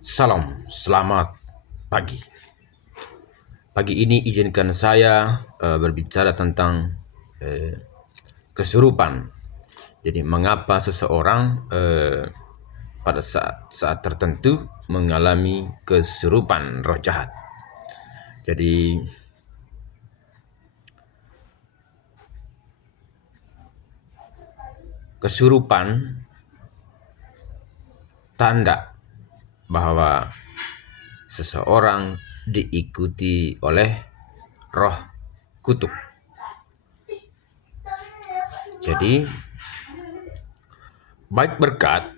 Salam, selamat pagi. Pagi ini izinkan saya berbicara tentang eh, kesurupan. Jadi mengapa seseorang pada saat tertentu mengalami kesurupan roh jahat. Jadi kesurupan tanda bahwa seseorang diikuti oleh roh kutuk. Jadi baik berkat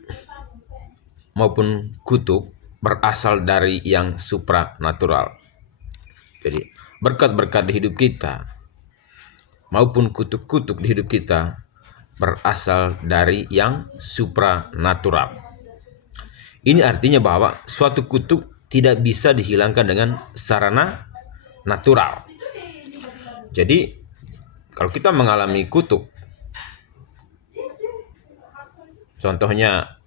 maupun kutuk berasal dari yang supranatural. Jadi berkat-berkat di hidup kita maupun kutuk-kutuk di hidup kita berasal dari yang supranatural. Ini artinya bahwa suatu kutuk tidak bisa dihilangkan dengan sarana natural. Jadi kalau kita mengalami kutuk, contohnya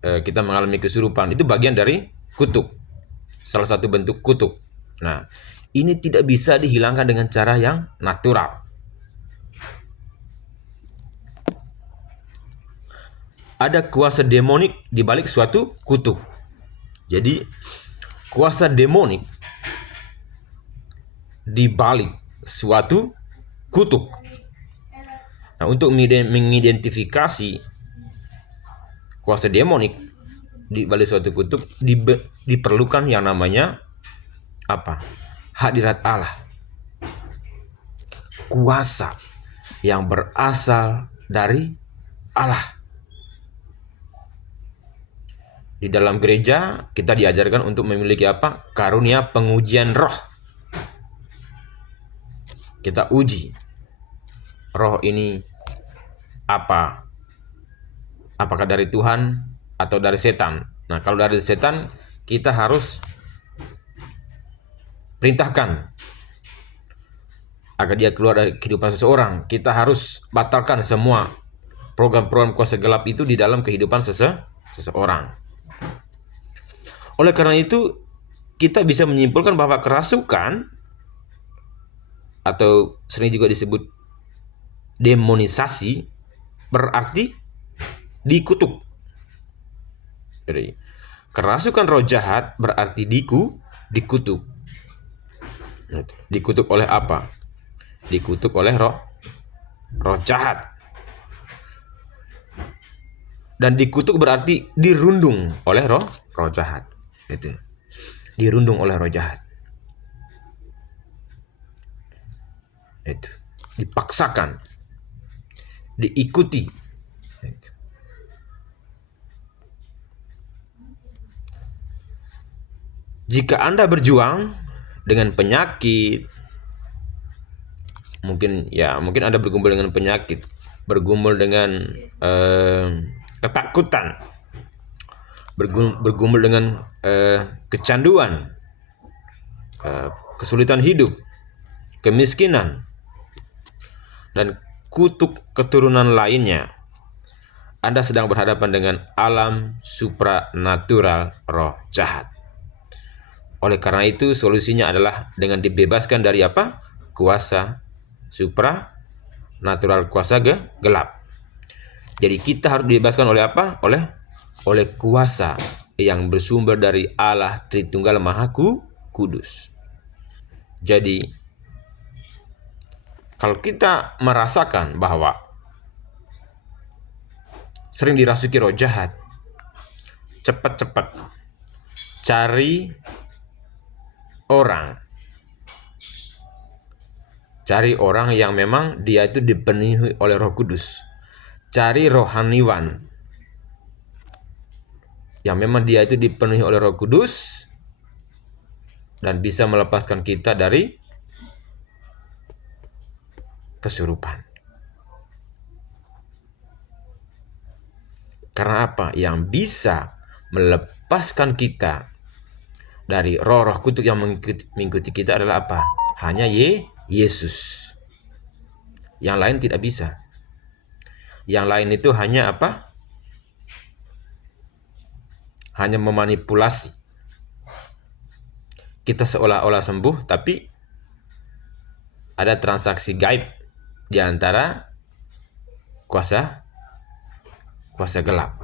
kita mengalami kesurupan, itu bagian dari kutuk, salah satu bentuk kutuk. Nah, ini tidak bisa dihilangkan dengan cara yang natural. Ada kuasa demonik di balik suatu kutuk. Jadi, kuasa demonik di balik suatu kutuk. Nah, untuk mengidentifikasi kuasa demonik di balik suatu kutuk diperlukan yang namanya apa? Hadirat Allah. Kuasa yang berasal dari Allah. Di dalam gereja kita diajarkan untuk memiliki apa? Karunia pengujian roh. Kita uji roh ini apa? Apakah dari Tuhan atau dari setan? Nah, kalau dari setan kita harus perintahkan agar dia keluar dari kehidupan seseorang. Kita harus batalkan semua program-program kuasa gelap itu di dalam kehidupan seseorang. Oleh karena itu, kita bisa menyimpulkan bahwa kerasukan atau sering juga disebut demonisasi berarti dikutuk. Jadi, kerasukan roh jahat berarti dikutuk. Dikutuk oleh apa? Dikutuk oleh roh jahat. Dan dikutuk berarti dirundung oleh roh jahat. Gitu. Dirundung oleh roh jahat. Itu. Dipaksakan. Diikuti. Itu. Jika Anda berjuang dengan penyakit, mungkin Anda bergumul dengan penyakit, bergumul dengan ketakutan, bergumul dengan kecanduan, kesulitan hidup, kemiskinan, dan kutuk keturunan lainnya. Anda sedang berhadapan dengan alam supranatural roh jahat. Oleh karena itu, solusinya adalah dengan dibebaskan dari apa? Kuasa supranatural, kuasa gelap. Jadi kita harus dibebaskan oleh apa? Oleh kuasa yang bersumber dari Allah Tritunggal Maha Kudus. Jadi kalau kita merasakan bahwa sering dirasuki roh jahat, cepat-cepat cari orang yang memang dia itu dipenuhi oleh Roh Kudus. Cari rohaniwan yang memang dia itu dipenuhi oleh Roh Kudus dan bisa melepaskan kita dari kesurupan. Karena apa? Yang bisa melepaskan kita dari roh-roh kutuk yang mengikuti kita adalah apa? Hanya Yesus. Yang lain tidak bisa. Yang lain itu hanya apa? hanya memanipulasi. Kita seolah-olah sembuh, tapi ada transaksi gaib di antara kuasa gelap.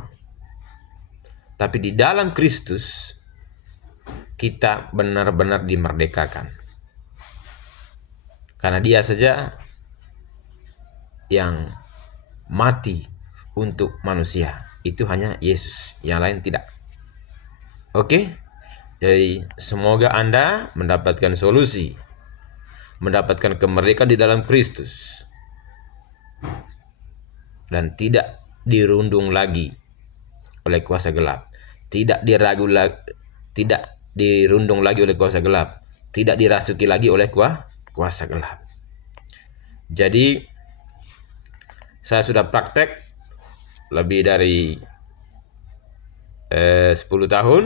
Tapi di dalam Kristus kita benar-benar dimerdekakan. Karena Dia saja yang mati untuk manusia. Itu hanya Yesus, yang lain tidak. Oke? Jadi semoga Anda mendapatkan solusi, mendapatkan kemerdekaan di dalam Kristus, dan tidak dirundung lagi oleh kuasa gelap, tidak dirundung lagi oleh kuasa gelap, tidak dirasuki lagi oleh kuasa gelap. Jadi saya sudah praktek lebih dari 10 tahun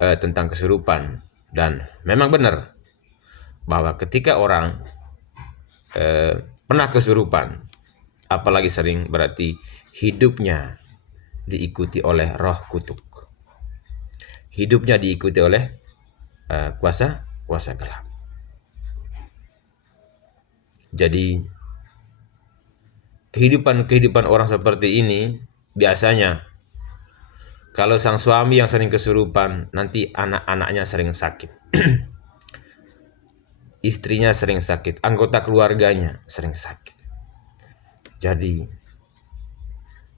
tentang kesurupan, dan memang benar bahwa ketika orang pernah kesurupan, apalagi sering, berarti hidupnya diikuti oleh roh kutuk. Hidupnya diikuti oleh kuasa gelap. Jadi kehidupan orang seperti ini biasanya, kalau sang suami yang sering kesurupan, nanti anak-anaknya sering sakit. Istrinya sering sakit, anggota keluarganya sering sakit. Jadi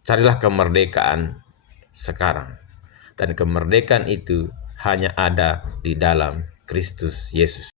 carilah kemerdekaan sekarang. Dan kemerdekaan itu hanya ada di dalam Kristus Yesus.